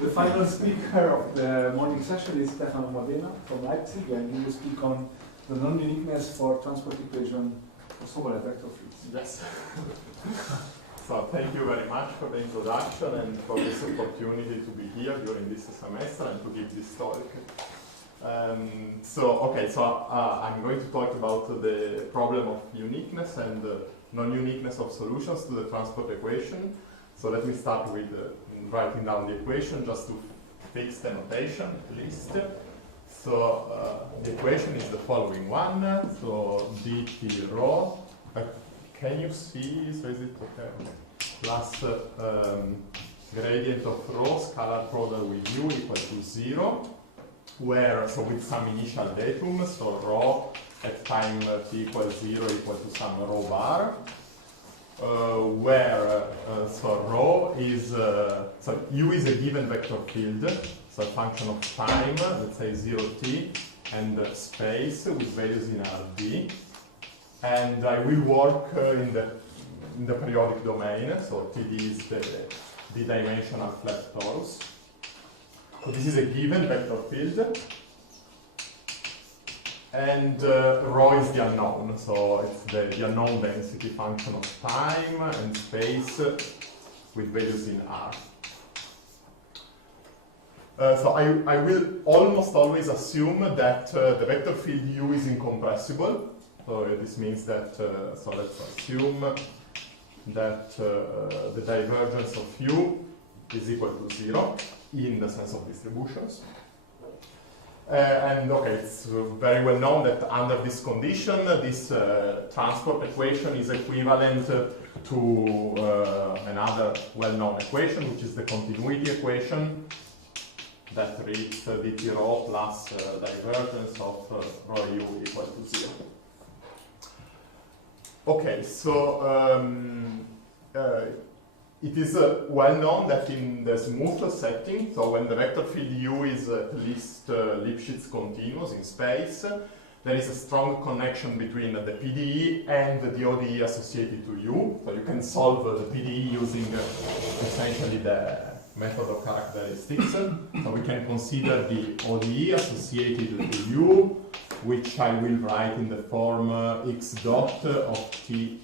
The final speaker of the morning session is Stefano Modena from Leipzig, and he will speak on the non-uniqueness for transport equation for Sobolev vector fields. Yes. So thank you very much for the introduction and for this opportunity to be here during this semester and to give this talk. I'm going to talk about the problem of uniqueness and non-uniqueness of solutions to the transport equation. So let me start with writing down the equation just to fix the notation at least. So the equation is the following one. So dt rho, can you see, so is it okay? Plus gradient of rho scalar product with u equal to 0, where, so with some initial datum, so rho at time t equals 0 equal to some rho bar, where so rho is, so u is a given vector field, so a function of time, let's say 0t, and space with values in Rd, and I will work in the periodic domain, so Td is the d-dimensional flat torus. So this is a given vector field, and rho is the unknown, so it's the unknown density function of time and space with values in R. So I will almost always assume that the vector field u is incompressible. So this means that, so let's assume that the divergence of u is equal to 0 in the sense of distributions. And okay, it's very well known that under this condition, this transport equation is equivalent to another well-known equation, which is the continuity equation that reads dt rho plus divergence of rho u equal to 0. Okay, so it is well known that in the smooth setting, so when the vector field u is at least Lipschitz continuous in space, there is a strong connection between the PDE and the ODE associated to u. So you can solve the PDE using essentially the method of characteristics. So we can consider the ODE associated to u, which I will write in the form x dot of t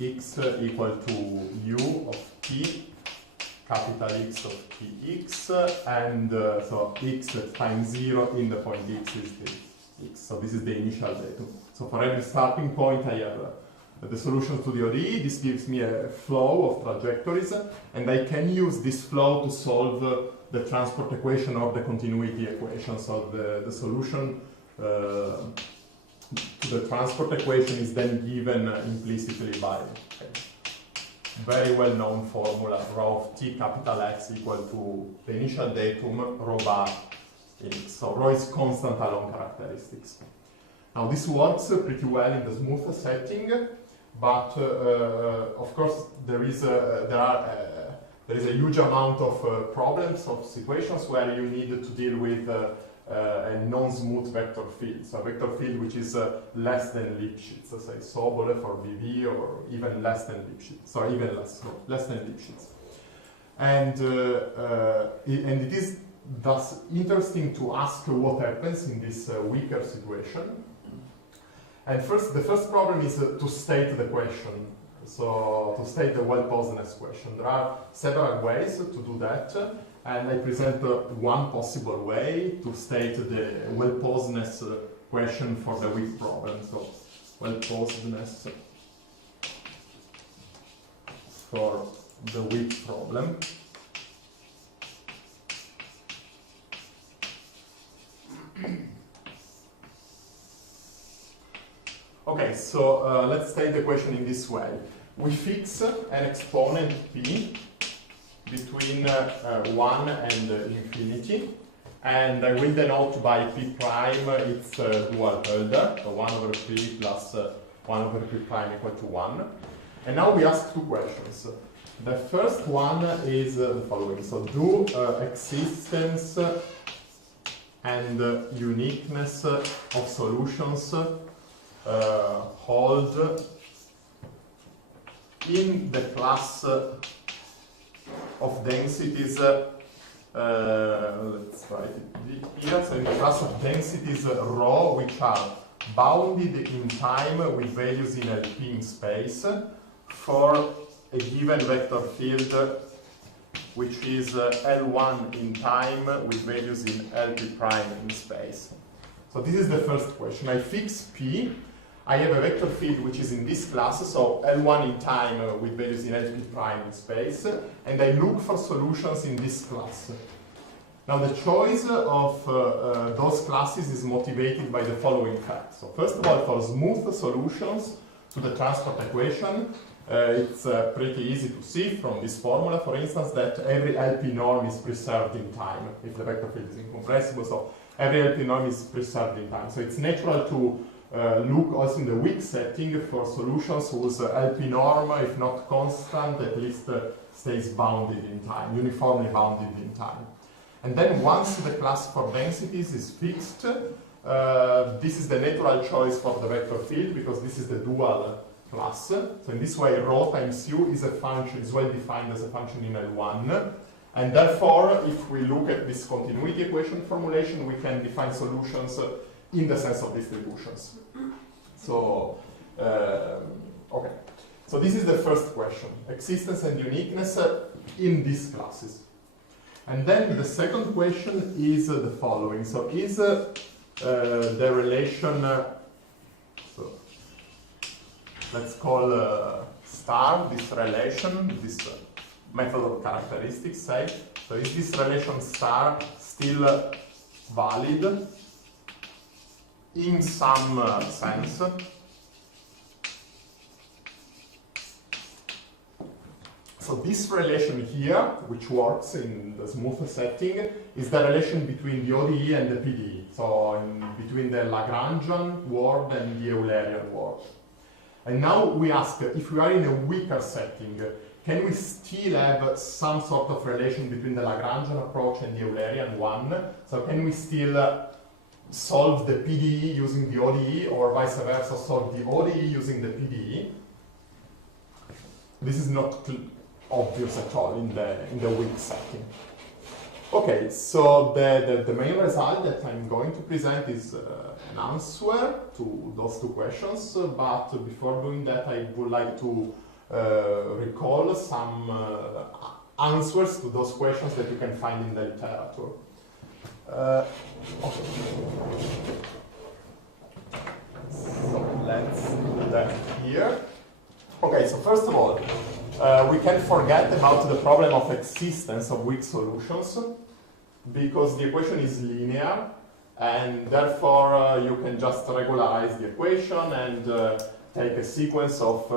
x equal to u of t, capital X of tx, and so x at time 0 in the point x is the x. So this is the initial datum. So for every starting point I have the solution to the ODE. This gives me a flow of trajectories, and I can use this flow to solve the transport equation or the continuity equation. So the solution to the transport equation is then given implicitly by very well-known formula rho of t capital X equal to the initial datum rho bar in X. So rho is constant along characteristics. Now this works pretty well in the smooth setting, but of course there is a huge amount of problems, of situations where you need to deal with a non-smooth vector field, so a vector field which is less than Lipschitz, say Sobolev or VV, or even less than Lipschitz, so even less than Lipschitz. And it is thus interesting to ask what happens in this weaker situation. And the first problem is to state the question, so to state the well-posedness question. There are several ways to do that. And I present one possible way to state the well-posedness question for the weak problem. So, well-posedness for the weak problem. Okay, so let's state the question in this way. We fix an exponent p between 1 and infinity, and I will denote by p prime its dual holder, so 1 over p plus 1 over p prime equal to 1. And now we ask two questions. The first one is the following. So do existence and uniqueness of solutions hold in the class of densities let's write it here. So in the class of densities rho, which are bounded in time with values in LP in space for a given vector field which is L1 in time with values in LP prime in space. So this is the first question. I fix P. I have a vector field which is in this class, so L1 in time with values in LP prime in space, and I look for solutions in this class. Now the choice of those classes is motivated by the following facts. So first of all, for smooth solutions to the transport equation, it's pretty easy to see from this formula, for instance, that every LP norm is preserved in time if the vector field is incompressible. So every LP norm is preserved in time. So it's natural to look also in the weak setting for solutions whose LP norm, if not constant, at least stays bounded in time, uniformly bounded in time. And then once the class for densities is fixed, this is the natural choice for the vector field because this is the dual class. So in this way, rho times u is a function, is well defined as a function in L1. And therefore, if we look at this continuity equation formulation, we can define solutions in the sense of distributions. So, okay. So this is the first question, existence and uniqueness in these classes. And then the second question is the following. So is the relation, so let's call star this relation, this method of characteristics, say. So is this relation star still valid in some sense? So this relation here, which works in the smooth setting, is the relation between the ODE and the PDE. So between the Lagrangian word and the Eulerian word. And now we ask, if we are in a weaker setting, can we still have some sort of relation between the Lagrangian approach and the Eulerian one? So can we still solve the PDE using the ODE, or vice versa, solve the ODE using the PDE? This is not obvious at all in the weak setting. Okay, so the main result that I'm going to present is an answer to those two questions, but before doing that I would like to recall some answers to those questions that you can find in the literature. Okay. So let's do that here. Okay, so first of all, we can forget about the problem of existence of weak solutions because the equation is linear and therefore you can just regularize the equation and take a sequence of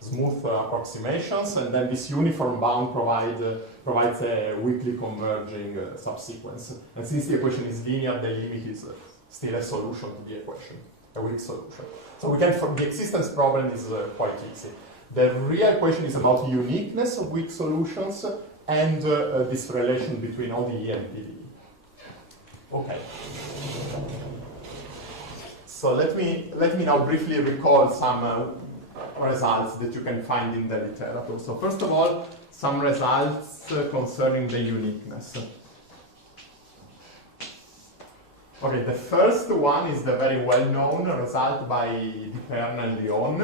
smooth approximations, and then this uniform bound provides a weakly converging subsequence. And since the equation is linear, the limit is still a solution to the equation, a weak solution. So we can, the existence problem is quite easy. The real question is about uniqueness of weak solutions and this relation between ODE and PDE. Okay. So let me now briefly recall some results that you can find in the literature. So first of all, some results concerning the uniqueness. Okay, the first one is the very well-known result by DiPerna and Lions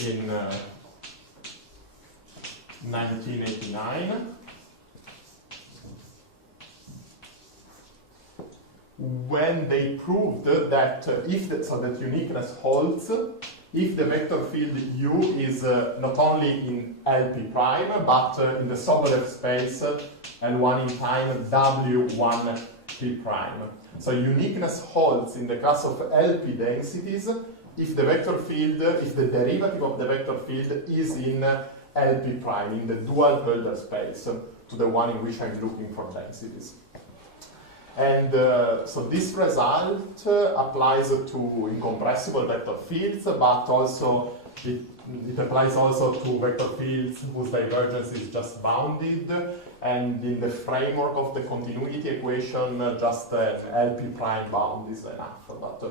in 1989, when they proved that that uniqueness holds if the vector field U is not only in LP prime but in the Sobolev space L1 in time W1 P prime. So uniqueness holds in the class of LP densities if the vector field, if the derivative of the vector field is in LP prime, in the dual Hölder space, to the one in which I'm looking for densities. And so this result applies to incompressible vector fields, but also it applies also to vector fields whose divergence is just bounded, and in the framework of the continuity equation, just an LP prime bound is enough, but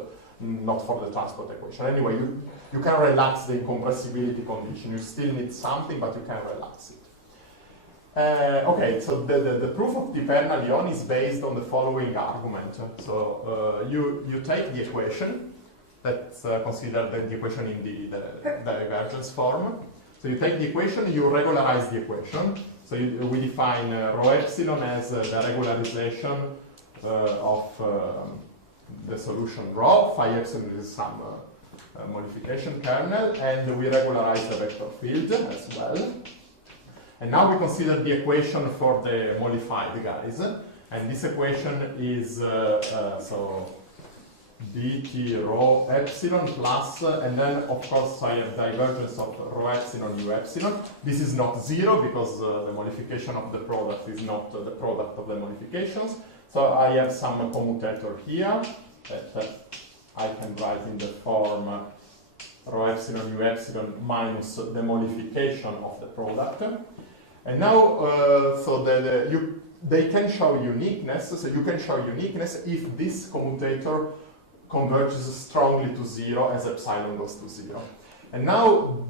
not for the transport equation. Anyway, you can relax the incompressibility condition. You still need something, but you can relax it. Okay, so the proof of DiPerna and Lions is based on the following argument. So you take the equation, let's consider the equation in the divergence form. So you take the equation, you regularize the equation. So we define rho epsilon as the regularization of the solution rho, phi epsilon is some modification kernel, and we regularize the vector field as well. And now we consider the equation for the modified guys, and this equation is so dt rho epsilon plus, and then of course I have divergence of rho epsilon u epsilon. This is not zero because the modification of the product is not the product of the modifications. So I have some commutator here that I can write in the form rho epsilon u epsilon minus the modification of the product. And now, so they can show uniqueness. So you can show uniqueness if this commutator converges strongly to zero as epsilon goes to zero. And now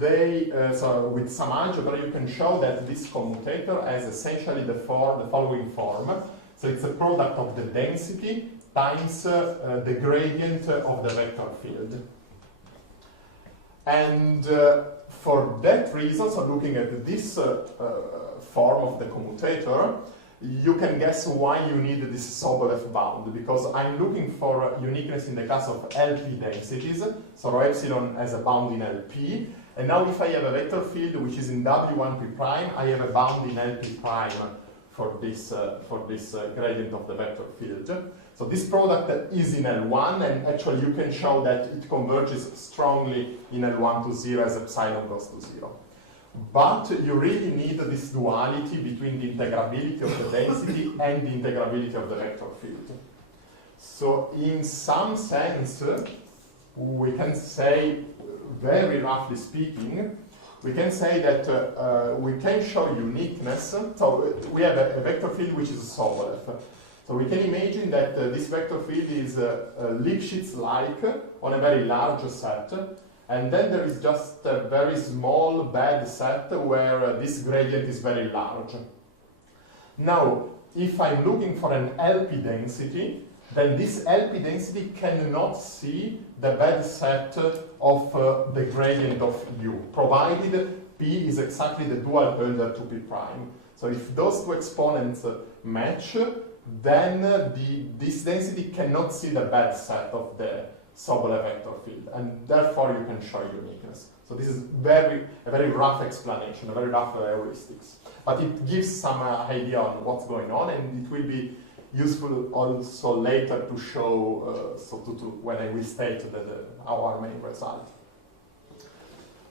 so with some algebra, you can show that this commutator has essentially the following form. So it's a product of the density times the gradient of the vector field. And for that reason, so looking at this form of the commutator, you can guess why you need this Sobolev bound, because I'm looking for uniqueness in the class of LP densities, so rho epsilon has a bound in LP, and now if I have a vector field which is in W1P prime, I have a bound in LP prime for this gradient of the vector field. So this product is in L1, and actually you can show that it converges strongly in L1 to 0 as epsilon goes to 0. But you really need this duality between the integrability of the density and the integrability of the vector field. So in some sense, we can say, very roughly speaking, we can say that we can show uniqueness. So we have a vector field which is Sobolev. So we can imagine that this vector field is Lipschitz-like on a very large set, and then there is just a very small bad set where this gradient is very large. Now, if I'm looking for an LP density, then this LP density cannot see the bad set of the gradient of U, provided P is exactly the dual Euler to P prime. So if those two exponents match, then this density cannot see the bad set of the Sobolev vector field, and therefore you can show uniqueness. So this is a very rough explanation, a very rough heuristics. But it gives some idea on what's going on, and it will be useful also later to show, when I will state our main result.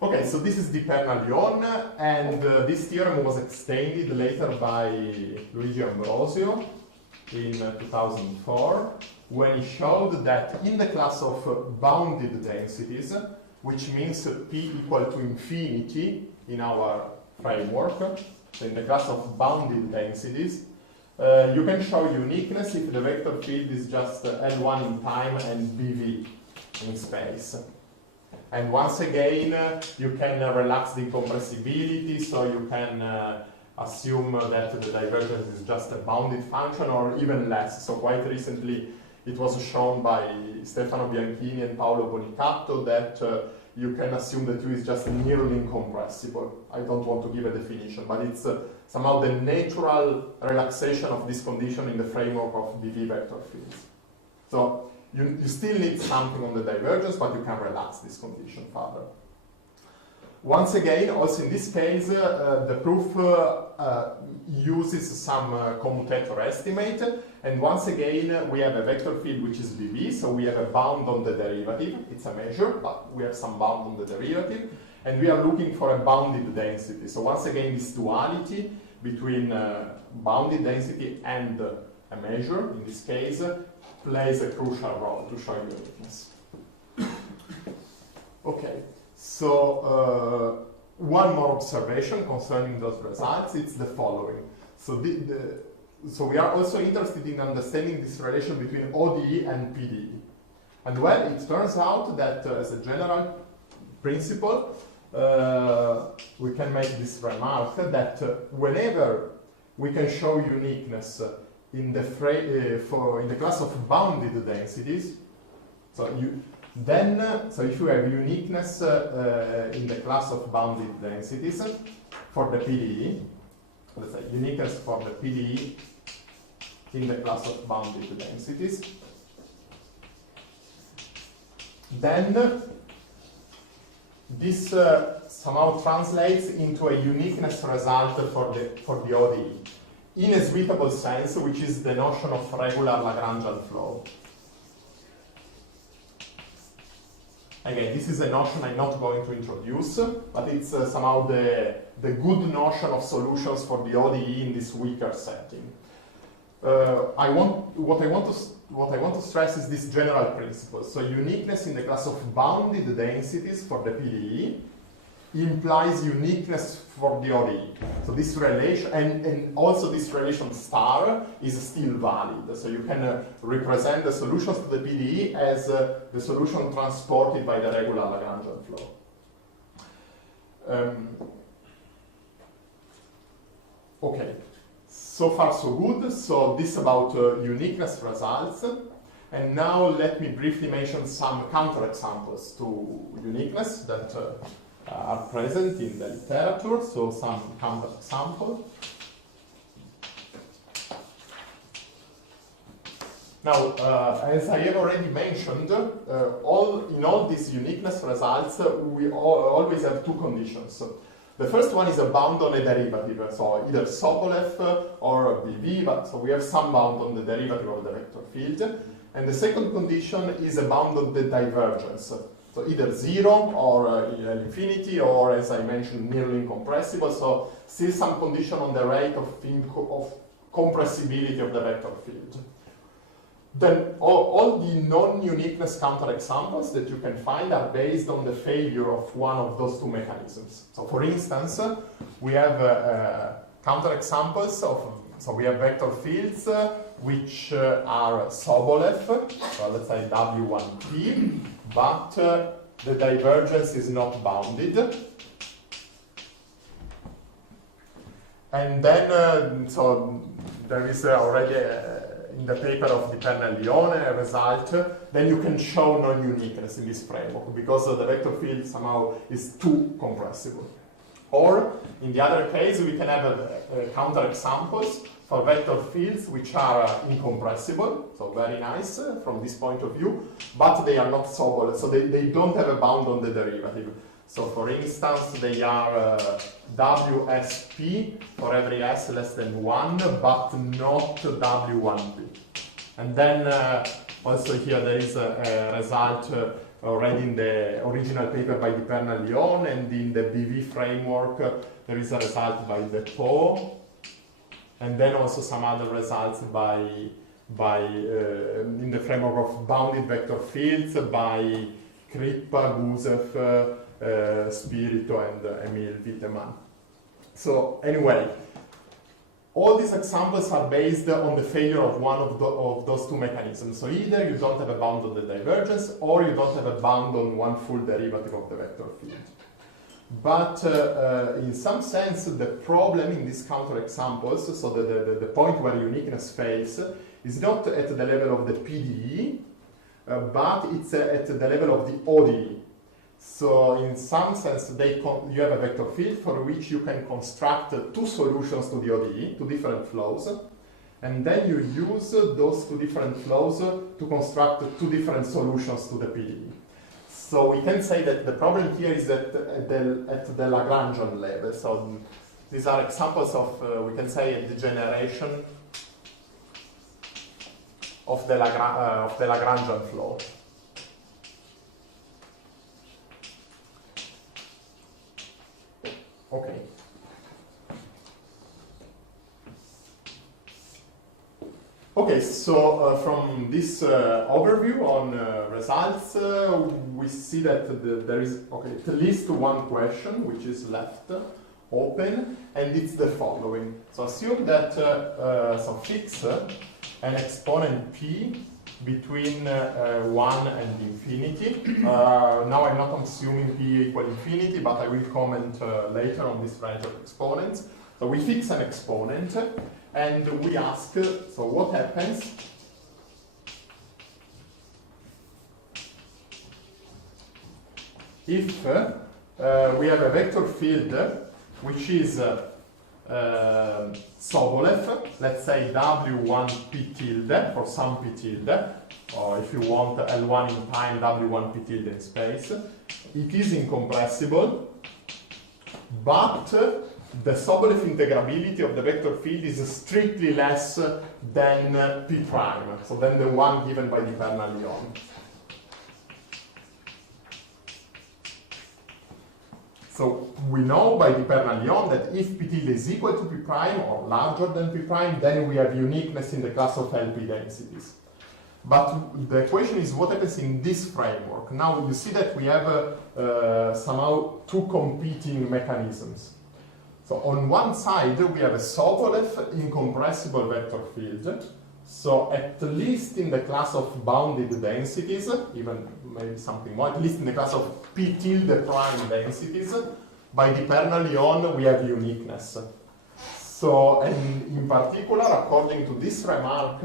Okay, so this is DiPerna and Lions, and this theorem was extended later by Luigi Ambrosio in 2004, when he showed that in the class of bounded densities, which means P equal to infinity in our framework, so in the class of bounded densities, you can show uniqueness if the vector field is just L1 in time and BV in space. And once again, you can relax the incompressibility, so you can assume that the divergence is just a bounded function or even less. So quite recently, it was shown by Stefano Bianchini and Paolo Bonicato that you can assume that U is just nearly incompressible. I don't want to give a definition, but it's somehow the natural relaxation of this condition in the framework of BV vector fields. So you still need something on the divergence, but you can relax this condition further. Once again, also in this case, the proof uses some commutator estimate, and once again we have a vector field which is BV, so we have a bound on the derivative. It's a measure, but we have some bound on the derivative, and we are looking for a bounded density. So once again, this duality between bounded density and a measure, in this case, plays a crucial role to show uniqueness. Okay. So one more observation concerning those results, it's the following. So, so we are also interested in understanding this relation between ODE and PDE. And well, it turns out that as a general principle, we can make this remark that whenever we can show uniqueness in the in the class of bounded densities. So if you have uniqueness in the class of bounded densities for the PDE, let's say uniqueness for the PDE in the class of bounded densities, then this somehow translates into a uniqueness result for the ODE in a suitable sense, which is the notion of regular Lagrangian flow. Again, this is a notion I'm not going to introduce, but it's somehow the good notion of solutions for the ODE in this weaker setting. What I want to stress is this general principle. So uniqueness in the class of bounded densities for the PDE implies uniqueness for the ODE. So this relation, and also this relation star is still valid. So you can represent the solutions to the PDE as the solution transported by the regular Lagrangian flow. Okay, so far so good. So this about uniqueness results. And now let me briefly mention some counterexamples to uniqueness that are present in the literature, so some counterexamples. Now, as I have already mentioned, in all these uniqueness results, we always have two conditions. The first one is a bound on a derivative, so either Sobolev or BV, but so we have some bound on the derivative of the vector field. And the second condition is a bound on the divergence. So either 0 or infinity, or as I mentioned, nearly incompressible. So still some condition on the rate of compressibility of the vector field. Then all the non-uniqueness counterexamples that you can find are based on the failure of one of those two mechanisms. So for instance, we have counterexamples of, so we have vector fields which are Sobolev, so let's say W1T, but the divergence is not bounded. And then, so there is already in the paper of DiPerna and Lions a result, then you can show non-uniqueness in this framework because the vector field somehow is too compressible. Or, in the other case, we can have counterexamples for vector fields which are incompressible, so very nice from this point of view, but they are not Sobolev, so they don't have a bound on the derivative. So for instance, they are WSP for every s less than 1, but not W1P. And then also here there is a result already in the original paper by DiPerna and Lions, and in the BV framework there is a result by Depot. And then also some other results by in the framework of bounded vector fields by Krippa, Gusev, Spirito, and Emil Wittemann. So anyway, all these examples are based on the failure of one of those two mechanisms. So either you don't have a bound on the divergence, or you don't have a bound on one full derivative of the vector field. But in some sense, the problem in these counterexamples, so the point where uniqueness fails, is not at the level of the PDE, but it's at the level of the ODE. So in some sense, you have a vector field for which you can construct two solutions to the ODE, two different flows, and then you use those two different flows to construct two different solutions to the PDE. So we can say that the problem here is at the Lagrangian level. So these are examples of, we can say, a degeneration of the Lagrangian flow. Okay. Okay, so from this overview on results, we see that there is at least one question which is left open, and it's the following. So assume that so fix an exponent p between 1 and infinity. Now I'm not assuming p equal infinity, but I will comment later on this range of exponents. So we fix an exponent and we ask, so what happens if we have a vector field which is Sobolev, let's say W1 P tilde for some P tilde, or if you want L1 in time, W1 P tilde in space. It is incompressible, but the Sobolev integrability of the vector field is strictly less than P prime, so than the one given by DiPerna and Lions. So we know by DiPerna and Lions that if P tilde is equal to P prime or larger than P prime, then we have uniqueness in the class of LP densities. But the question is what happens in this framework. Now you see that we have somehow two competing mechanisms. So on one side we have a Sobolev incompressible vector field. So at least in the class of bounded densities, even maybe something more, at least in the class of P tilde prime densities, by DiPerna and Lions we have uniqueness. So, and in particular, according to this remark,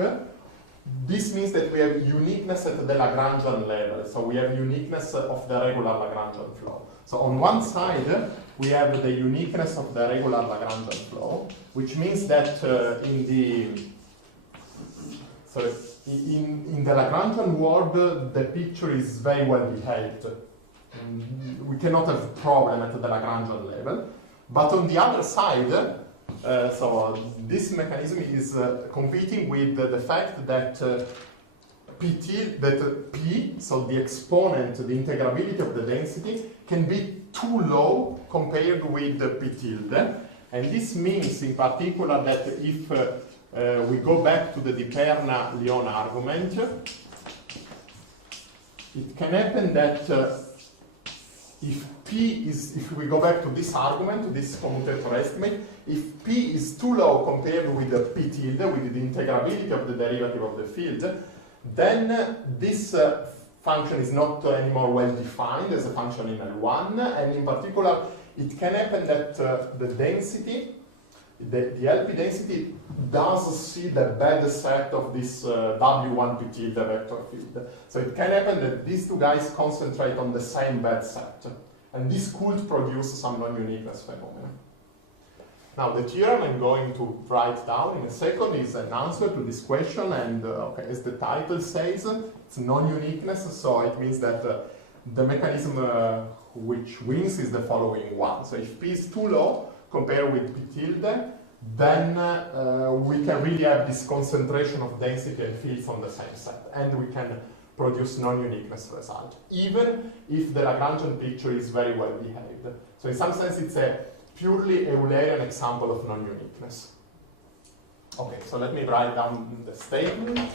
this means that we have uniqueness at the Lagrangian level. So we have uniqueness of the regular Lagrangian flow. So on one side, we have the uniqueness of the regular Lagrangian flow, which means that in the Lagrangian world, the picture is very well behaved. We cannot have a problem at the Lagrangian level. But on the other side, so this mechanism is competing with the fact that P, so the exponent, the integrability of the density, can be too low compared with the P tilde. And this means in particular that if we go back to the DiPerna-Lions argument, it can happen that if we go back to this argument, to this commutator estimate, if P is too low compared with the P tilde, with the integrability of the derivative of the field, then this function is not anymore well defined as a function in L1, and in particular, it can happen that the density, the LP density does see the bad set of this W1 P tilde vector field. So it can happen that these two guys concentrate on the same bad set. And this could produce some non-uniqueness phenomena. Now the theorem I'm going to write down in a second is an answer to this question, and okay, as the title says, it's non-uniqueness, so it means that the mechanism which wins is the following one. So if P is too low compared with P tilde, then we can really have this concentration of density and fields on the same set, and we can produce non-uniqueness result, even if the Lagrangian picture is very well behaved. So in some sense it's a purely Eulerian example of non-uniqueness. Okay, so let me write down the statement.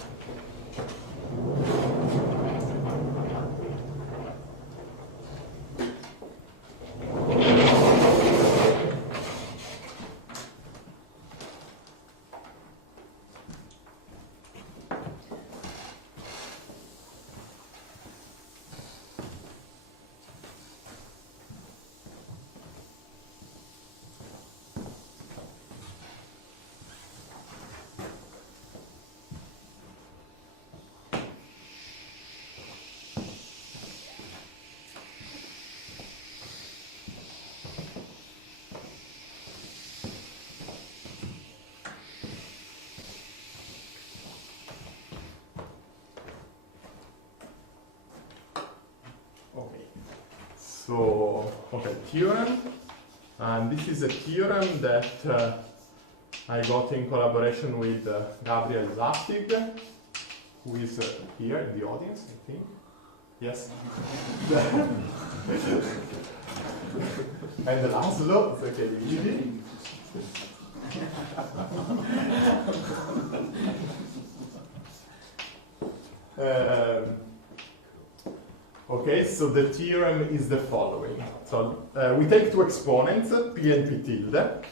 So, okay, theorem, and this is a theorem that I got in collaboration with Gabriel Sattig, who is here in the audience, I think. Yes. And Laszlo Székelyhidi. Okay, so the theorem is the following. So we take two exponents, P and P tilde.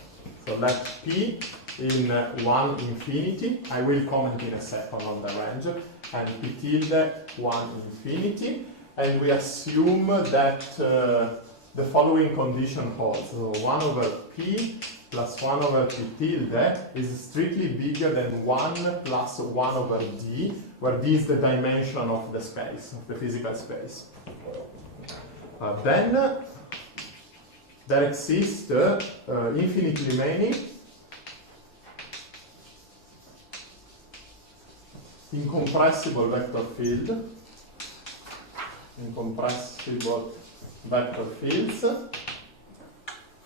So let P in 1 infinity. I will comment in a second on the range. And P tilde 1 infinity. And we assume that the following condition holds. So 1 over p plus 1 over p tilde is strictly bigger than 1 plus 1 over d, where d is the dimension of the space, of the physical space. Then there exists infinitely many incompressible vector fields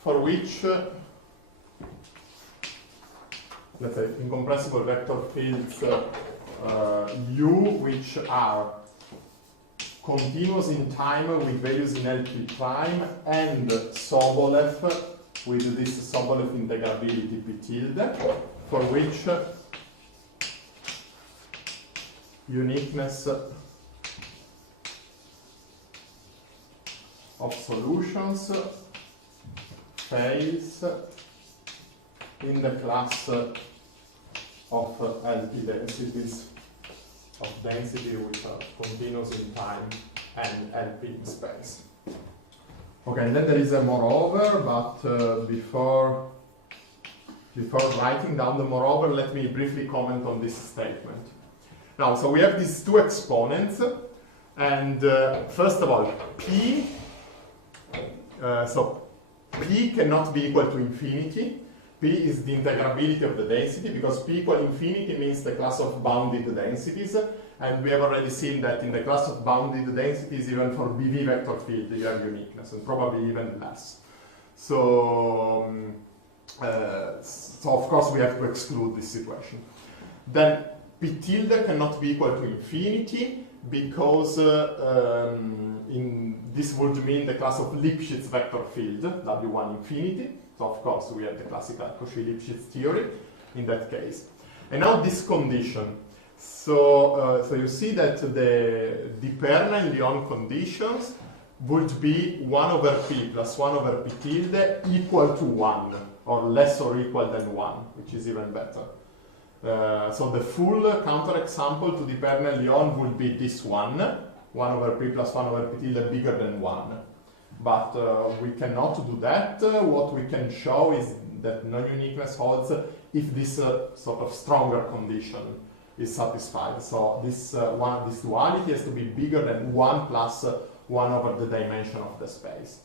for which, let's say, incompressible vector fields U, which are continuous in time with values in LP prime, and Sobolev with this Sobolev integrability P tilde, for which uniqueness of solutions fails in the class of LP densities of density which are continuous in time and LP in space. Okay, and then there is a moreover, but before writing down the moreover, let me briefly comment on this statement. Now, so we have these two exponents, and first of all, P, so P cannot be equal to infinity. P is the integrability of the density, because P equal infinity means the class of bounded densities, and we have already seen that in the class of bounded densities, even for BV vector field, you have uniqueness, and probably even less. So, so of course we have to exclude this situation. Then P tilde cannot be equal to infinity, because this would mean the class of Lipschitz vector field, W1 infinity. So of course we have the classical Cauchy-Lipschitz theory in that case. And now this condition. So, so you see that the DiPerna and Lions conditions would be 1 over P plus 1 over P tilde equal to 1, or less or equal than 1, which is even better. So the full counterexample to DiPerna and Lions would be this one, 1 over P plus 1 over P tilde bigger than 1. But we cannot do that. What we can show is that non-uniqueness holds if this sort of stronger condition is satisfied. So this duality has to be bigger than 1 plus 1 over the dimension of the space.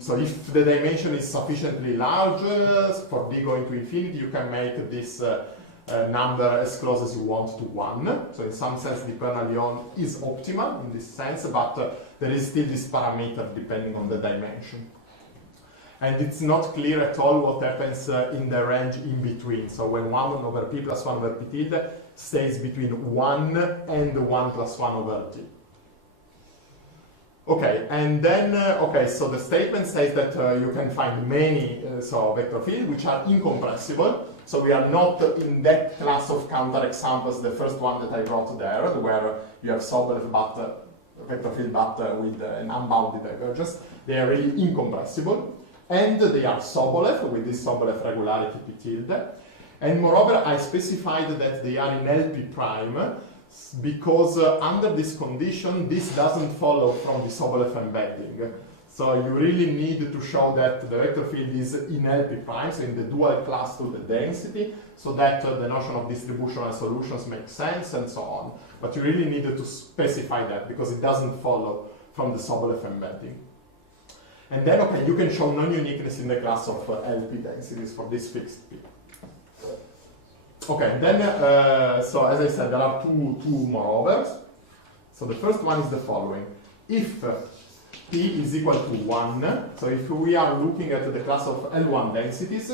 So if the dimension is sufficiently large for d going to infinity, you can make this number as close as you want to 1. So in some sense, DiPerna and Lions is optimal in this sense, but there is still this parameter depending on the dimension. And it's not clear at all what happens in the range in between. So when 1 over P plus 1 over P tilde stays between 1 and 1 plus 1 over T. Okay, and then, okay, so the statement says that you can find many vector fields which are incompressible. So we are not in that class of counterexamples, the first one that I brought there, where you have Sobolev vector field but with an unbounded divergence. They are really incompressible. And they are Sobolev, with this Sobolev regularity P tilde. And moreover, I specified that they are in LP prime, because under this condition, this doesn't follow from the Sobolev embedding. So you really need to show that the vector field is in LP prime, so in the dual class to the density, so that the notion of distributional solutions makes sense and so on. But you really need to specify that, because it doesn't follow from the Sobolev embedding. And then, okay, you can show non-uniqueness in the class of LP densities for this fixed P. Okay, then, so as I said, there are two moreovers. So the first one is the following. If P is equal to 1, so if we are looking at the class of L1 densities,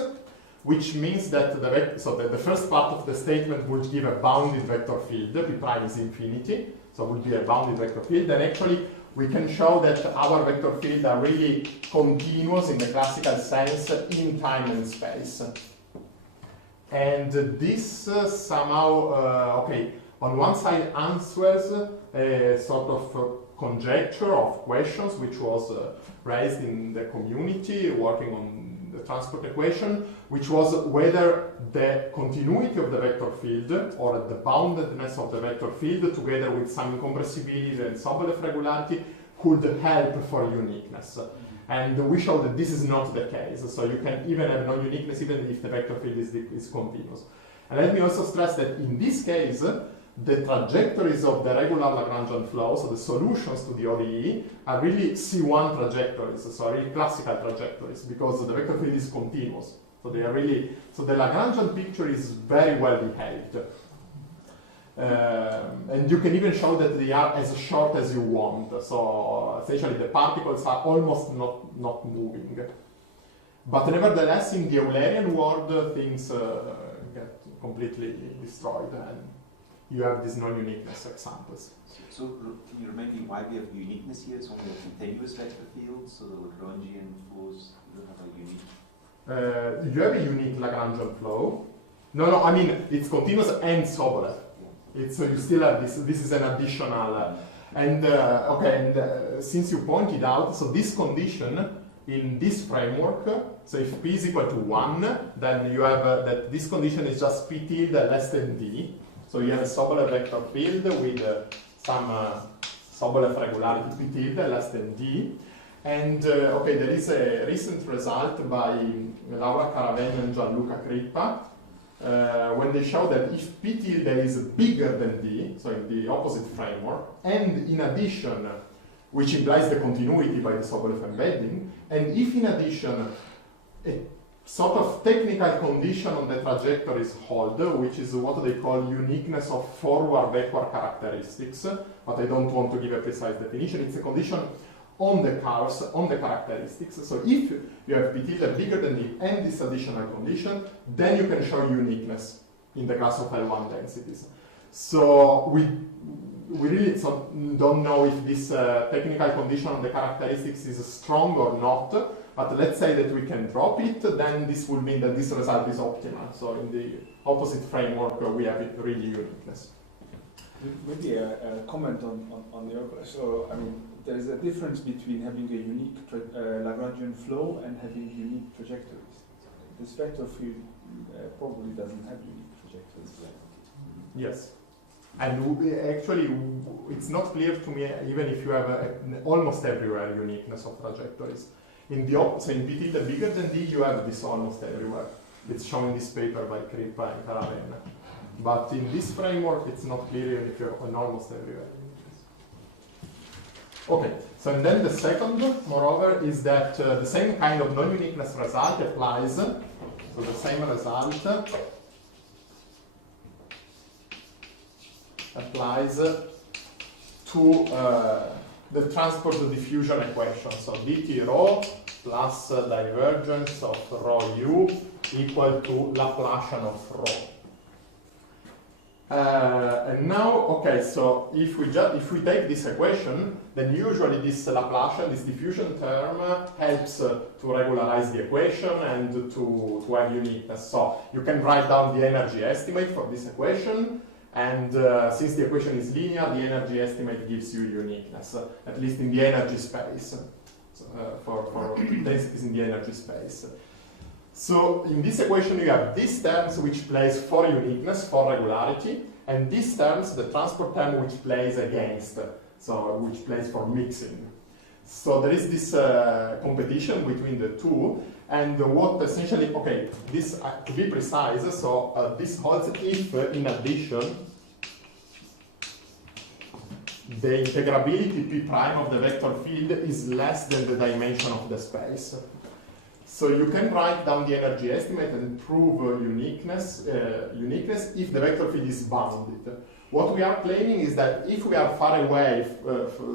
which means that the first part of the statement would give a bounded vector field, P prime is infinity, so it would be a bounded vector field, then actually we can show that our vector fields are really continuous in the classical sense in time and space. And this somehow, okay, on one side answers a sort of conjecture of questions which was raised in the community working on the transport equation, which was whether the continuity of the vector field or the boundedness of the vector field together with some incompressibility and Sobolev regularity could help for uniqueness. And we show that this is not the case. So you can even have non-uniqueness even if the vector field is continuous. And let me also stress that in this case, the trajectories of the regular Lagrangian flow, so the solutions to the ODE, are really C1 trajectories, so really classical trajectories, because the vector field is continuous. So they are really, so the Lagrangian picture is very well behaved. And you can even show that they are as short as you want. So essentially the particles are almost not moving. But nevertheless, in the Eulerian world, things get completely destroyed, and you have these non-uniqueness examples. So can you remind me why we have uniqueness here? It's only a continuous vector field, so the Lagrangian flows don't have a unique. You have a unique Lagrangian flow. No, I mean it's continuous and Sobolev. So you still have this. This is an additional. Since you pointed out, so this condition in this framework, so if p is equal to 1, then you have that this condition is just p tilde less than d. So you have a Sobolev vector field with some Sobolev regularity p tilde less than d. And there is a recent result by Laura Caravenne and Gianluca Crippa, when they show that if p tilde is bigger than d, so in the opposite framework, and in addition, which implies the continuity by the Sobolev embedding, and if in addition a sort of technical condition on the trajectories hold, which is what they call uniqueness of forward backward characteristics, but I don't want to give a precise definition. It's a condition on the curves, on the characteristics. So if you have p tilde bigger than d and this additional condition, then you can show uniqueness in the class of L1 densities. So we really don't know if this technical condition on the characteristics is strong or not, but let's say that we can drop it, then this would mean that this result is optimal. So in the opposite framework, we have really uniqueness. Maybe a comment on your question. So, I mean, there is a difference between having a unique Lagrangian flow and having unique trajectories. This vector field probably doesn't have unique trajectories. Yes. And actually, it's not clear to me, even if you have almost everywhere uniqueness of trajectories. In the opposite, in p tilde bigger than d, you have this almost everywhere. It's shown in this paper by Crippa and Caravenne. But in this framework, it's not clear if you have almost everywhere. Okay, so and then the second, moreover, is that the same kind of non-uniqueness result applies. So the same result applies to the transport diffusion equation. So dt rho plus divergence of rho u equal to Laplacian of rho. And now, okay, so if we take this equation, then usually this Laplacian, this diffusion term, helps to regularize the equation and to have uniqueness. So you can write down the energy estimate for this equation, and since the equation is linear, the energy estimate gives you uniqueness, at least in the energy space, for densities in the energy space. So in this equation you have these terms which plays for uniqueness, for regularity, and these terms, the transport term, which plays against, so which plays for mixing. So there is this competition between the two, and what essentially, okay, this to be precise, so this holds if in addition the integrability p prime of the vector field is less than the dimension of the space. So you can write down the energy estimate and prove uniqueness if the vector field is bounded. What we are claiming is that if we are far away,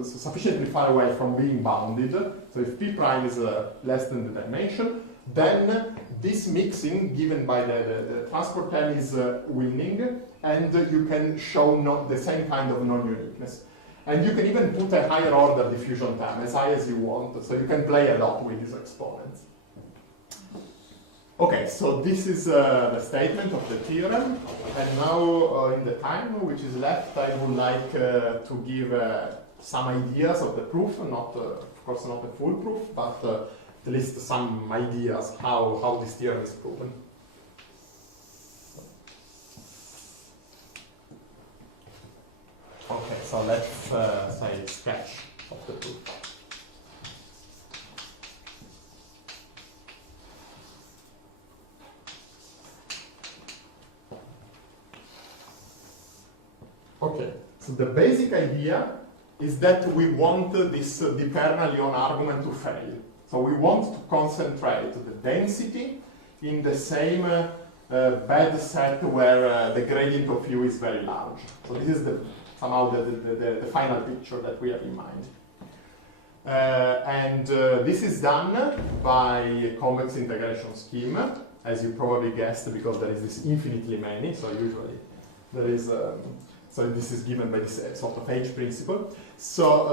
sufficiently far away from being bounded, so if p prime is less than the dimension, then this mixing given by the transport term is winning, and you can show the same kind of non-uniqueness. And you can even put a higher order diffusion term, as high as you want, so you can play a lot with these exponents. Okay, so this is the statement of the theorem, and now in the time which is left, I would like to give some ideas of the proof, not, of course not a full proof, but at least some ideas how this theorem is proven. Okay, so let's say sketch of the proof. So the basic idea is that we want this DiPerna and Lions argument to fail. So we want to concentrate the density in the same bed set where the gradient of U is very large. So this is somehow the final picture that we have in mind. This is done by a convex integration scheme, as you probably guessed, because there is this infinitely many. So usually there is. So this is given by this sort of H principle. So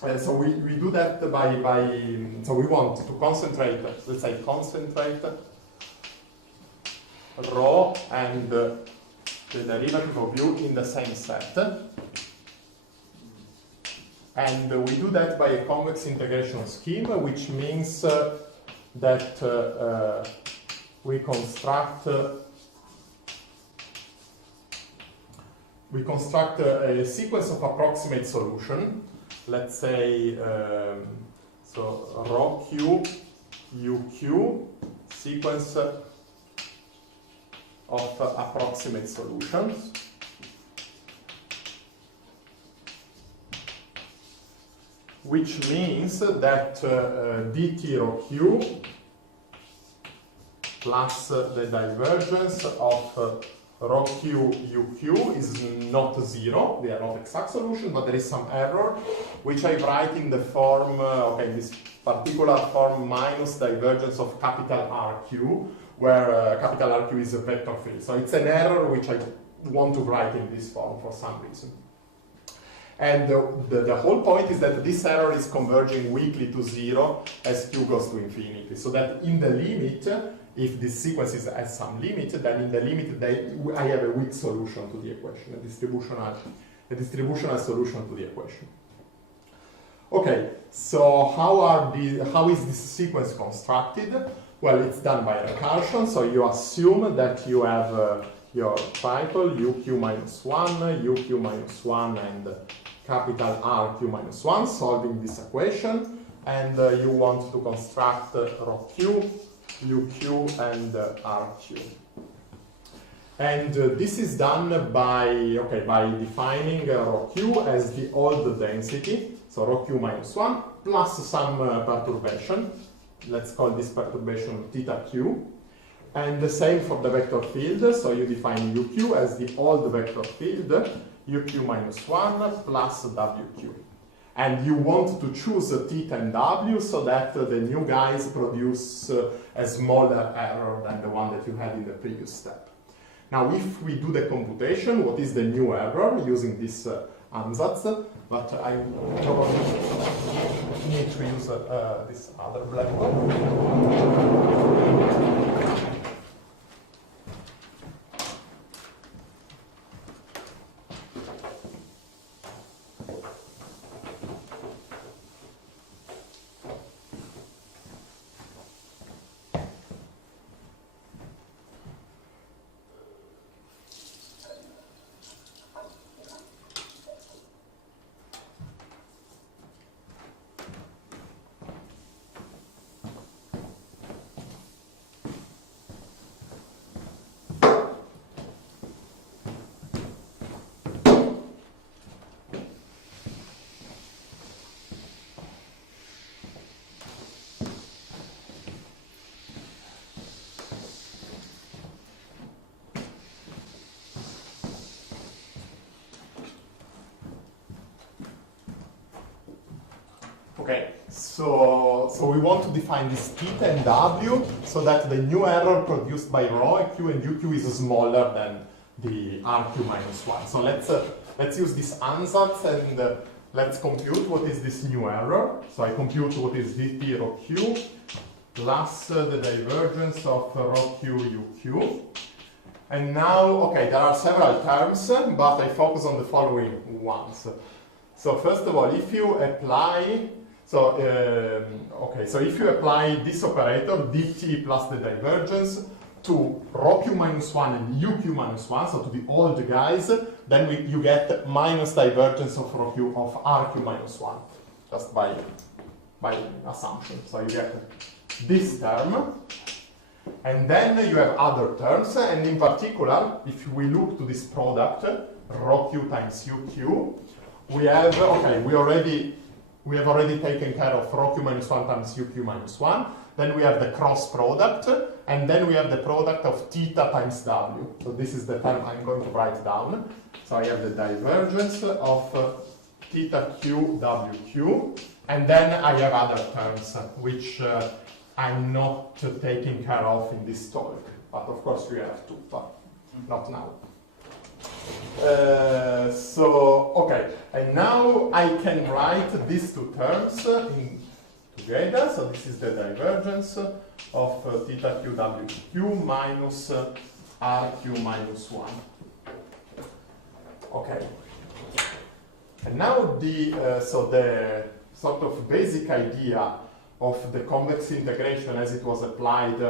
so we do that by so we want to concentrate. Let's say concentrate rho and the derivative of U in the same set. And we do that by a convex integration scheme, which means that we construct a sequence of approximate solution. Let's say so rho Q UQ sequence of approximate solutions. Which means that dt rho Q plus the divergence of rho Q UQ is not zero. They are not exact solutions, but there is some error, which I write in the form, okay, this particular form minus divergence of capital RQ, where capital RQ is a vector field. So it's an error which I want to write in this form for some reason. And the whole point is that this error is converging weakly to zero as Q goes to infinity. So that in the limit, if this sequence has some limit, then in the limit I have a weak solution to the equation, a distributional solution to the equation. Okay, so how is this sequence constructed? Well, it's done by recursion. So you assume that you have your triple UQ minus 1, UQ minus 1, and capital RQ minus 1, solving this equation, and you want to construct rho Q, UQ, and RQ. And this is done by defining rho Q as the old density, so rho Q minus 1, plus some perturbation. Let's call this perturbation theta Q. And the same for the vector field, so you define UQ as the old vector field, UQ minus 1 plus WQ. And you want to choose theta and W so that the new guys produce a smaller error than the one that you had in the previous step. Now, if we do the computation, what is the new error using this ansatz? But I probably need to use this other blackboard. Okay, so we want to define this theta and W so that the new error produced by rho Q and UQ is smaller than the RQ minus 1. So let's use this ansatz and let's compute what is this new error. So I compute what is dt rho Q plus the divergence of rho Q UQ. And now, okay, there are several terms, but I focus on the following ones. So first of all, if you apply so if you apply this operator, dt plus the divergence, to rho Q minus 1 and UQ minus 1, so to the old guys, then you get minus divergence of rho Q of RQ minus 1, just by assumption. So you get this term, and then you have other terms, and in particular, if we look to this product, rho q times uq. We have we have already taken care of rho q minus 1 times uq minus 1. Then we have the cross product, and then we have the product of theta times w. So this is the term I'm going to write down. So I have the divergence of theta q wq, and then I have other terms which I'm not taking care of in this talk. But of course we have to, but not now. Okay, and now I can write these two terms together. So this is the divergence of theta q wq minus rq minus 1. Okay. And now the sort of basic idea of the convex integration as it was applied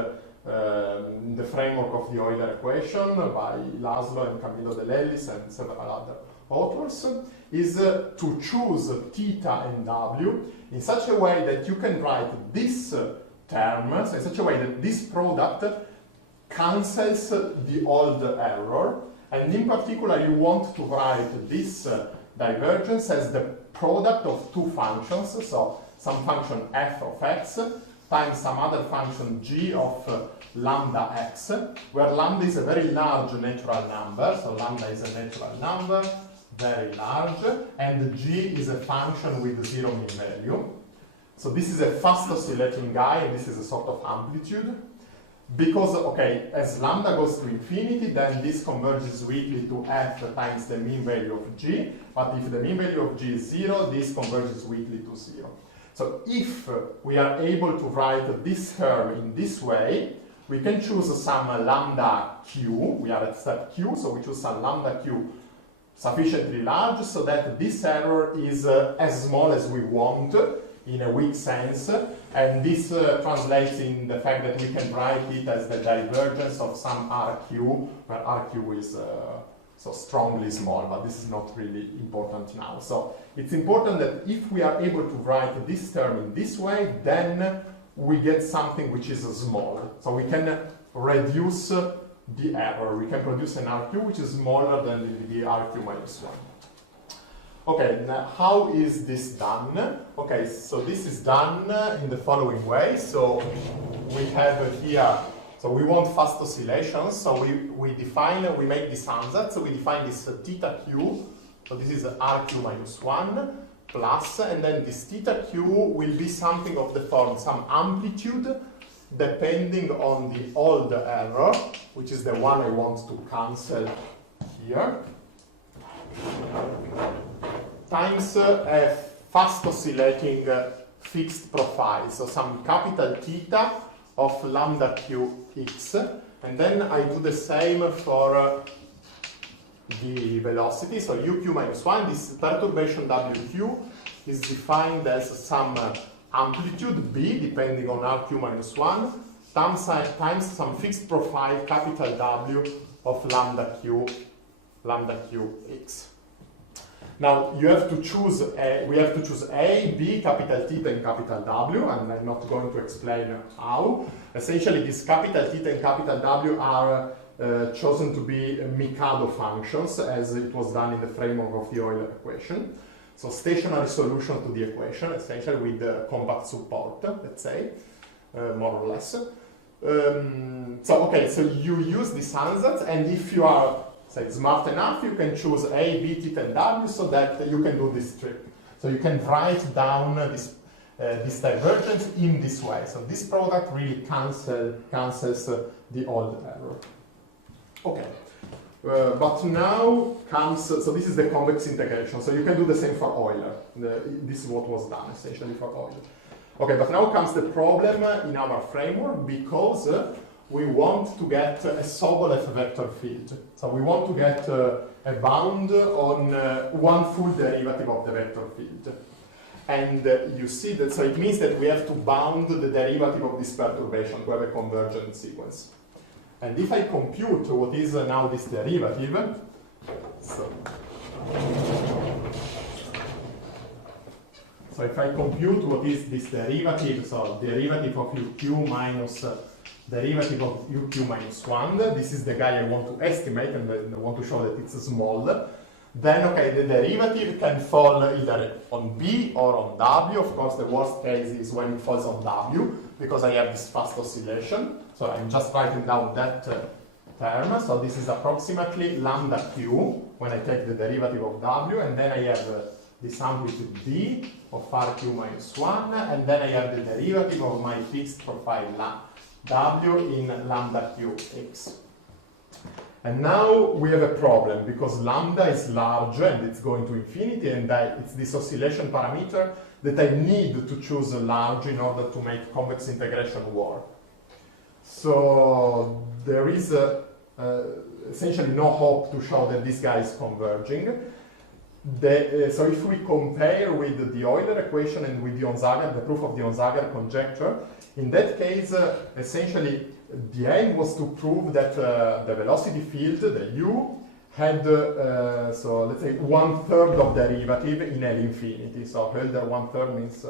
in the framework of the Euler equation by Laszlo and Camillo De Lellis and several other authors is to choose theta and w in such a way that you can write this term, so in such a way that this product cancels the old error, and in particular you want to write this divergence as the product of two functions, so some function f of x times some other function g of lambda x, where lambda is a very large natural number, so lambda is a natural number, very large, and g is a function with zero mean value. So this is a fast oscillating guy, and this is a sort of amplitude. Because, okay, as lambda goes to infinity, then this converges weakly to f times the mean value of g, but if the mean value of g is 0, this converges weakly to 0. So if we are able to write this term in this way, we can choose some lambda q, we are at step q, so we choose some lambda q sufficiently large so that this error is as small as we want in a weak sense, and this translates in the fact that we can write it as the divergence of some rq, where rq is so strongly small, but this is not really important now. So it's important that if we are able to write this term in this way, then we get something which is small. So we can reduce the error. We can produce an RQ which is smaller than the RQ minus 1. Okay, now how is this done? Okay, so this is done in the following way. So we have here, so we want fast oscillations. So we make this ansatz. So we define this theta q. So this is RQ minus 1 plus, and then this theta q will be something of the form, some amplitude depending on the old error, which is the one I want to cancel here, times a fast oscillating fixed profile, so some capital theta of lambda q x, and then I do the same for the velocity, so uq minus 1, this perturbation wq is defined as some amplitude b, depending on rq minus 1, times some fixed profile capital W of lambda q x. Now you have to choose we have to choose A, B, capital theta and capital W, and I'm not going to explain how. Essentially, these capital theta and capital W are chosen to be Mikado functions, as it was done in the framework of the Euler equation. So stationary solution to the equation, essentially with the compact support, let's say, more or less. So you use this ansatz, and if you are, say, smart enough, you can choose A, B, theta, and W so that you can do this trick. So you can write down this divergence in this way. So this product really cancels the old error. Okay. But now comes, so this is the convex integration. So you can do the same for Euler. This is what was done essentially for Euler. Okay, but now comes the problem in our framework, because we want to get a Sobolev vector field. So we want to get a bound on one full derivative of the vector field. And you see that, so it means that we have to bound the derivative of this perturbation to have a convergent sequence. And if I compute what is now this derivative, so if I compute what is this derivative, so derivative of uq minus derivative of uq minus 1, this is the guy I want to estimate, and I want to show that it's small. then okay, the derivative can fall either on B or on W. Of course, the worst case is when it falls on W, because I have this fast oscillation. So I'm just writing down that term. So this is approximately lambda Q when I take the derivative of W, and then I have this amplitude D of RQ minus 1, and then I have the derivative of my fixed profile W in lambda Qx. And now we have a problem, because lambda is large and it's going to infinity, and it's this oscillation parameter that I need to choose large in order to make convex integration work. So there is essentially no hope to show that this guy is converging. So if we compare with the Euler equation and with the proof of the Onsager conjecture, in that case, essentially, the aim was to prove that the velocity field, the U, had, so let's say, 1/3 of derivative in L infinity. So Hölder 1/3 means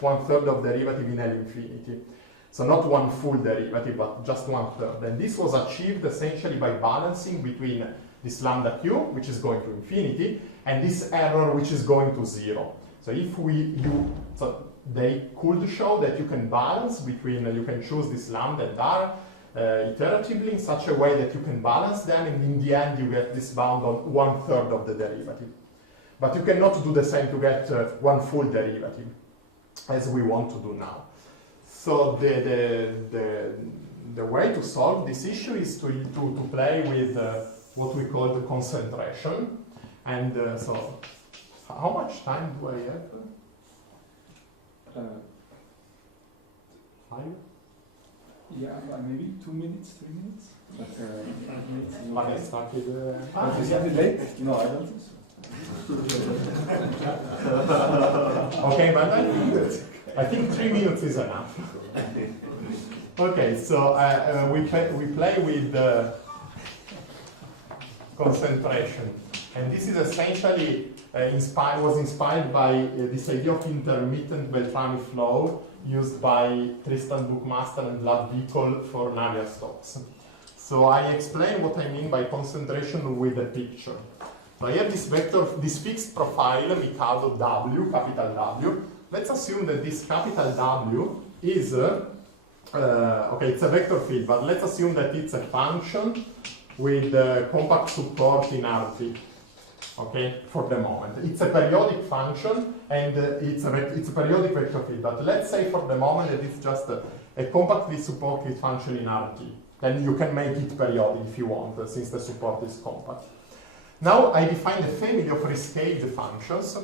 1/3 of derivative in L infinity. So not one full derivative, but just 1/3. And this was achieved essentially by balancing between this lambda Q, which is going to infinity, and this error, which is going to 0. So if so they could show that you can balance between, you can choose this lambda and R iteratively in such a way that you can balance them, and in the end you get this bound on 1/3 of the derivative. But you cannot do the same to get one full derivative, as we want to do now. So the way to solve this issue is to play with what we call the concentration. And so, how much time do I have? 5? Yeah, maybe 2 minutes, 3 minutes. But 5 minutes. But I started. Is it late? No, I don't think so. Okay, but I think 3 minutes is enough. Okay, so we play with concentration, and this is essentially was inspired by this idea of intermittent Beltrami flow used by Tristan Buchmaster and Vlad Bicol for Navier-Stokes. So I explain what I mean by concentration with a picture. So I have this vector, this fixed profile, Mikado W, capital W. Let's assume that this capital W is, okay, it's a vector field, but let's assume that it's a function with compact support in RT, okay, for the moment. It's a periodic function, and it's a periodic vector field, but let's say for the moment that it's just a compactly supported function in RT. Then you can make it periodic if you want, since the support is compact. Now I define the family of rescaled functions.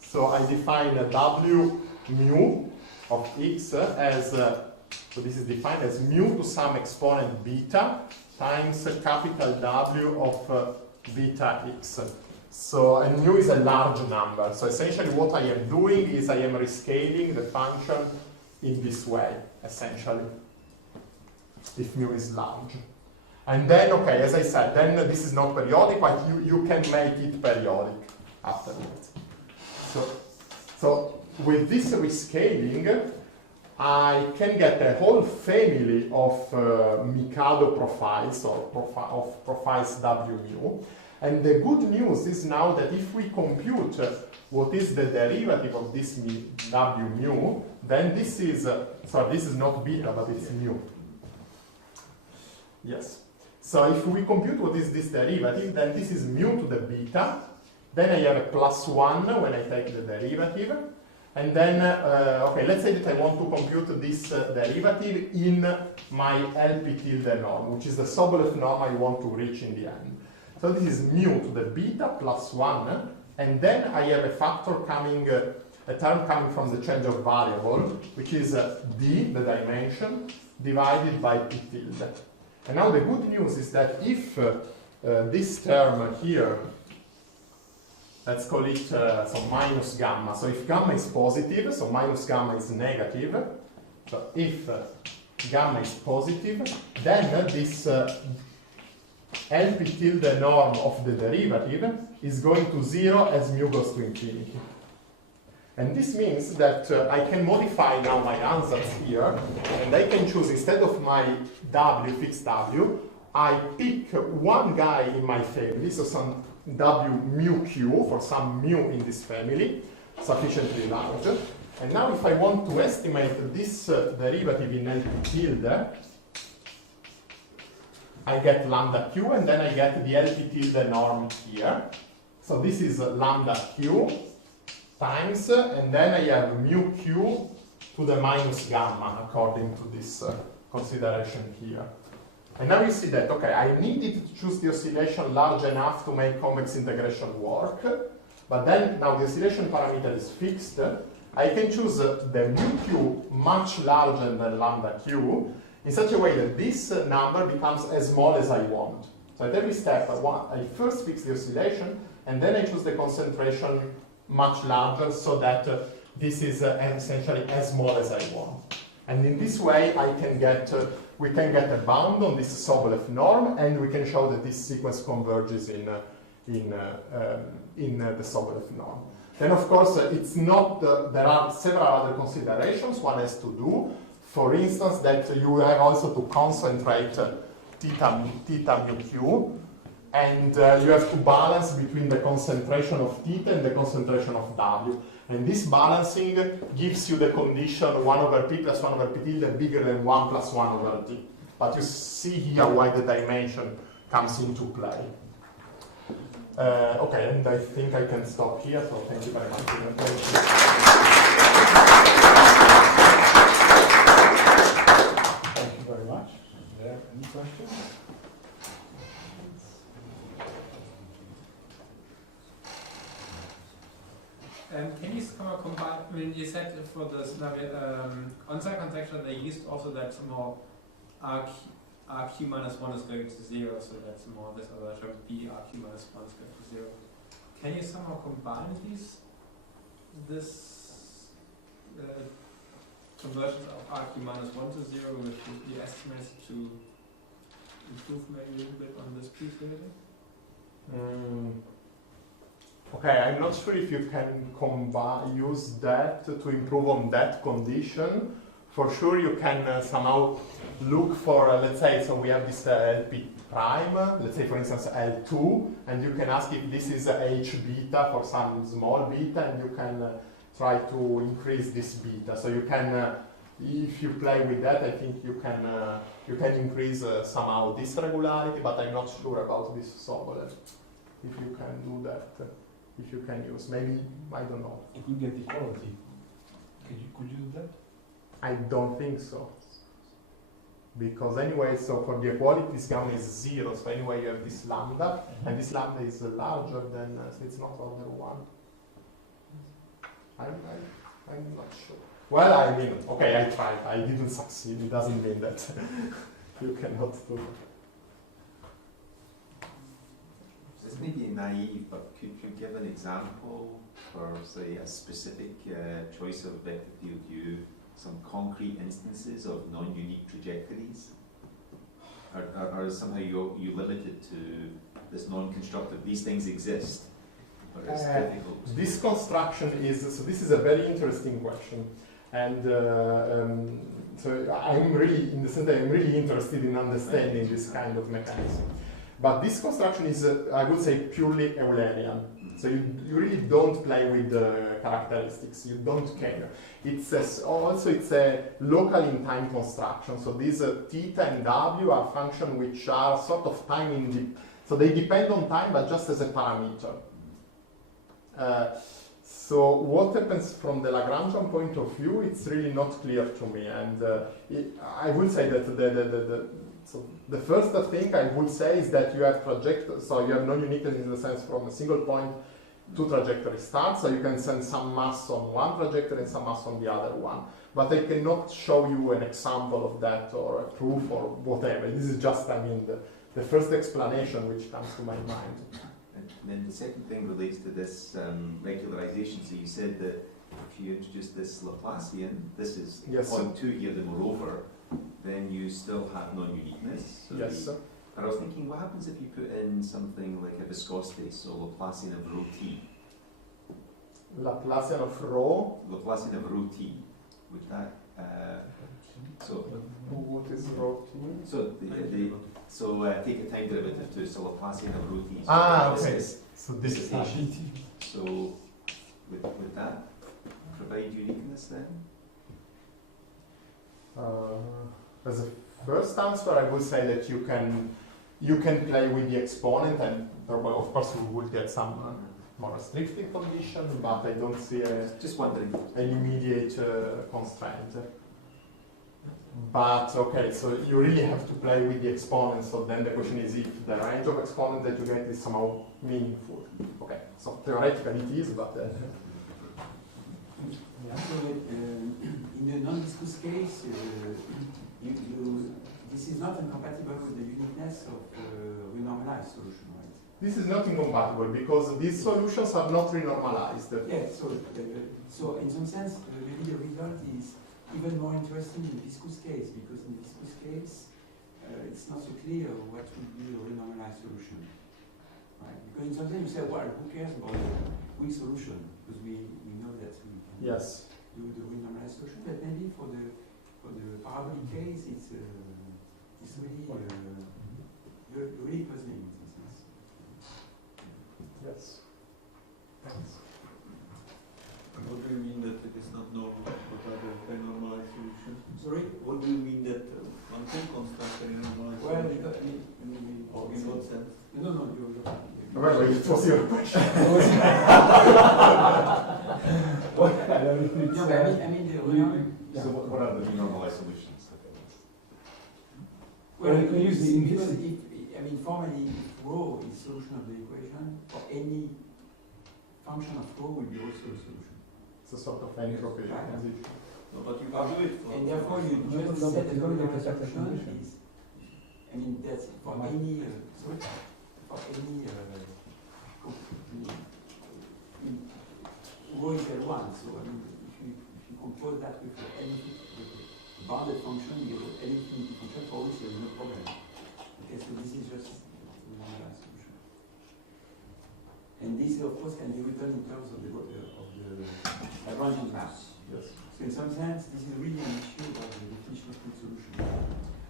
So I define W mu of x as, so this is defined as mu to some exponent beta times capital W of beta x. So, and mu is a large number. So essentially what I am doing is I am rescaling the function in this way, essentially, if mu is large. And then, okay, as I said, then this is not periodic, but you can make it periodic afterwards. So with this rescaling, I can get a whole family of Mikado profiles, or of profiles W mu. And the good news is now that if we compute what is the derivative of this W mu, then this is, sorry, this is not beta, but it's mu. Yes. So if we compute what is this derivative, then this is mu to the beta. Then I have a +1 when I take the derivative. And then, okay, let's say that I want to compute this derivative in my LP tilde norm, which is the Sobolev norm I want to reach in the end. So this is mu to the beta +1, and then I have a factor coming, a term coming from the change of variable, which is d, the dimension, divided by p tilde. And now the good news is that if this term here, let's call it so minus gamma. So if gamma is positive, so minus gamma is negative. So if gamma is positive, then this LP tilde norm of the derivative is going to 0 as mu goes to infinity. And this means that I can modify now my answers here, and I can choose, instead of my W, fixed W, I pick one guy in my family, so W mu q for some mu in this family, sufficiently large. And now if I want to estimate this derivative in LP tilde, I get lambda q, and then I get the LP tilde norm here. So this is lambda q times, and then I have mu q to the minus gamma, according to this consideration here. And now you see that, okay, I needed to choose the oscillation large enough to make convex integration work, but then now the oscillation parameter is fixed. I can choose the mu q much larger than lambda q in such a way that this number becomes as small as I want. So at every step, I first fix the oscillation, and then I choose the concentration much larger so that this is essentially as small as I want. And in this way, we can get a bound on this Sobolev norm, and we can show that this sequence converges in the Sobolev norm. Then, of course, it's not. There are several other considerations one has to do. For instance, that you have also to concentrate theta mu q, and you have to balance between the concentration of theta and the concentration of w. And this balancing gives you the condition 1 over p plus 1 over p tilde bigger than 1 plus 1 over t. But you see here why the dimension comes into play. Okay, and I think I can stop here, so thank you very much for your attention. Thank you very much. Are there any questions? Can you somehow combine, I mean, you said for this on-site conjecture they used also that more RQ minus 1 is going to 0, so that's more this other term B RQ minus 1 is going to 0. Can you somehow combine this conversions of RQ minus 1 to 0 with the estimates to improve maybe a little bit on this piece later? Okay, I'm not sure if you can use that to improve on that condition. For sure, you can somehow look for, let's say, so we have this LP prime, let's say, for instance, L2, and you can ask if this is H beta for some small beta, and you can try to increase this beta. So you can, if you play with that, I think you can increase somehow this regularity, but I'm not sure about this Sobolev. If you can do that. If you can use, maybe, I don't know. You could get equality. Could you do that? I don't think so. Because anyway, so for the equality, this gamma is 0. So anyway, you have this lambda, and this lambda is larger than, so it's not order 1. I'm not sure. Well, I mean, okay, I tried. I didn't succeed. It doesn't mean that you cannot do it. This may be naive, but could you give an example for, say, a specific choice of vector field U, some concrete instances of non-unique trajectories? Or somehow you limited to this non-constructive, these things exist, but it's difficult? This construction is, so this is a very interesting question. And so I'm really, in the sense that I'm really interested in understanding this kind of mechanism. But this construction is, I would say, purely Eulerian. So you really don't play with the characteristics. You don't care. It's a local in time construction. So these theta and w are functions which are sort of time so they depend on time, but just as a parameter. So what happens from the Lagrangian point of view, it's really not clear to me. And I would say that so the first thing I would say is that you have so you have non-uniqueness in the sense from a single point two trajectory start, so you can send some mass on one trajectory and some mass on the other one. But I cannot show you an example of that or a proof or whatever. This is just, I mean, the first explanation which comes to my mind. And then the second thing relates to this regularization. So you said that if you introduce this Laplacian, this is point 2 here, then moreover, then you still have non-uniqueness. So yes, sir. And I was thinking, what happens if you put in something like a viscosity, so Laplacian of rho t? Laplacian of rho? Laplacian of rho t. Would that, so... What is rho t? So, take a time derivative to, so Laplacian of rho t. So okay. So this is Presentation. So would that provide uniqueness then? As a first answer, I would say that you can play with the exponent, and of course we will get some more restrictive conditions, but I don't see Just wondering. an immediate constraint. But okay, so you really have to play with the exponent. So then the question is if the range of exponent that you get is somehow meaningful. Okay, so theoretically it is, but So in the non-viscous case, this is not incompatible with the uniqueness of renormalized solution, right? this is not incompatible because these solutions are not renormalized. Yeah, so in some sense, maybe the result is even more interesting in the viscous case, because in the viscous case, it's not so clear what would be a renormalized solution. Right? Because in some sense you say, well, who cares about the weak solution? Because we know that we can Yes. do the renormalized solution, but maybe for the parabolic case, it's really you're really puzzling in some sense. Yes. Thanks. What do you mean that it is not normal? What are the renormalized solutions? Sorry? What do you mean that one can construct a renormalized Well, solution? or In what sense? No, you're Well, it was your question. Well, I don't know if it's, No, but I mean the So what are the renormalized solutions? well, you can use the because implicit. formally, if rho is solution of the equation, for any function of rho will be also a solution. It's a sort of entropy Right. transition. No, but you can do it for. And therefore, you No, just no, said but that you the don't get a renormalized separate solution condition. is, I mean, that's for Right. any, sorry, for any, rho is L1, so I mean, if you compose that with the bounded function, you get an infinity function for which there is no problem. Okay, so this is just a normalized solution. And this, of course, can be written in terms of the Lagrangian maps. Yes. So in some sense, this is really an issue about the definition of good solution.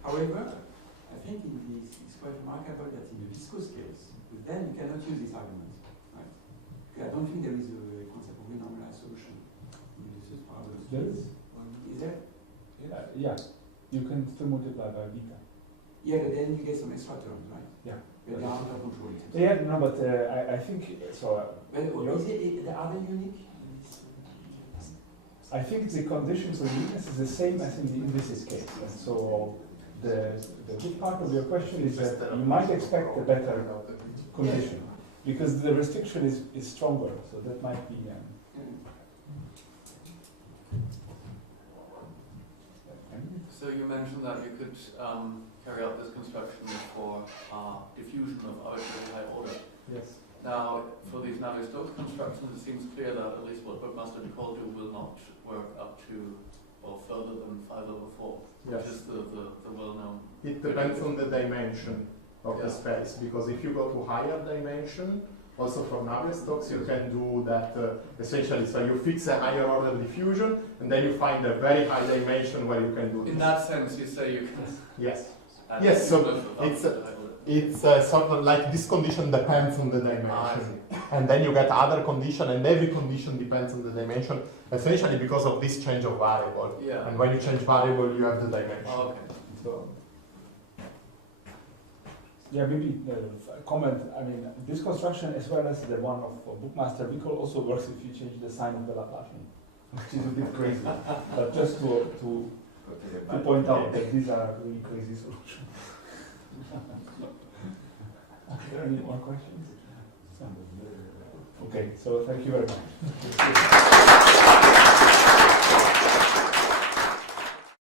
However, I think it's quite remarkable that in the viscous case, because then you cannot use this argument, right? Because I don't think there is a concept of renormalized solution in the viscous paradox. There is. Is there? Yeah, you can still multiply by beta. Yeah, but then you get some extra terms, right? Yeah. But they are under control. Yeah, no, but I think so. But is are they unique? I think the conditions of uniqueness is the same as in the indices case. And so the good part of your question is that you might expect a better condition because the restriction is stronger. So that might be. So you mentioned that you could carry out this construction for diffusion of arbitrary high order. Yes. Now, for these Navier-Stokes constructions, it seems clear that at least what Buckmaster Nicole do will not work up to or further than 5/4, Yes. which is the well-known. It depends on the dimension of the Yeah. space, because if you go to higher dimension, also for Navier-Stokes, you can do that essentially. So you fix a higher order diffusion, and then you find a very high dimension where you can do this. In that sense, you say you can. Yes. add Yes, so with it's arbitrary high order. It's sort of like this condition depends on the dimension. And then you get other condition, and every condition depends on the dimension, essentially because of this change of variable. Yeah. And when you change variable, you have the dimension. Oh, okay. So, Yeah, maybe comment. I mean, this construction as well as the one of Bookmaster Nicole also works if you change the sign of the Laplacian, which is a bit crazy. But just to point out that these are really crazy solutions. Are there any more questions? Okay, so thank you very much.